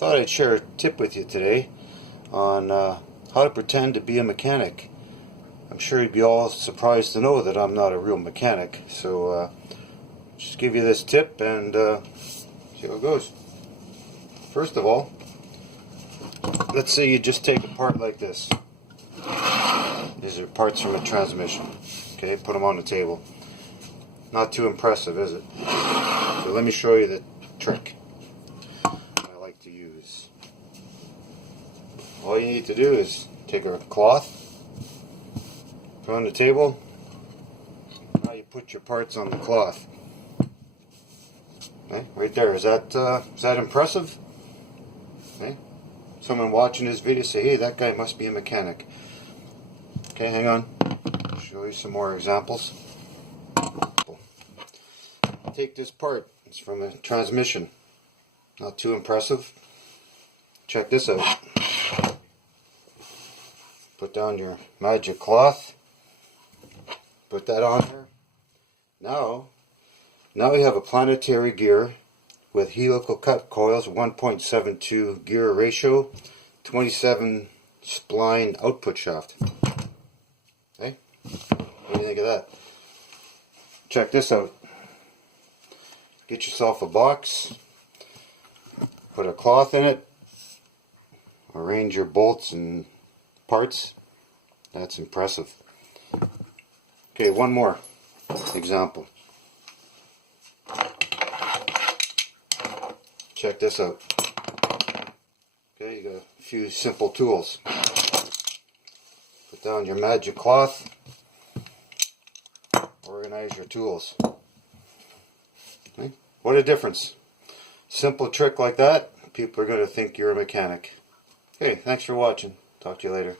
thought I'd share a tip with you today on how to pretend to be a mechanic. I'm sure you'd be all surprised to know that I'm not a real mechanic, so just give you this tip and see how it goes. First of all, let's say you just take a part like this. These are parts from a transmission. Okay, put them on the table. Not too impressive, is it? So let me show you the trick I like to use. All you need to do is take a cloth, put it on the table. Now you put your parts on the cloth. Okay, right there. Is that impressive? Okay. Someone watching this video say, "Hey, that guy must be a mechanic." Okay, hang on. I'll show you some more examples. Take this part. It's from a transmission. Not too impressive. Check this out. Put down your magic cloth. Put that on there. Now we have a planetary gear with helical cut coils, 1.72 gear ratio, 27 spline output shaft. Okay? What do you think of that? Check this out. Get yourself a box, put a cloth in it, arrange your bolts and parts. That's impressive. Okay, one more example. Check this out. Okay, you got a few simple tools. Put down your magic cloth, organize your tools. Okay. What a difference. Simple trick like that, people are going to think you're a mechanic. Okay, thanks for watching. Talk to you later.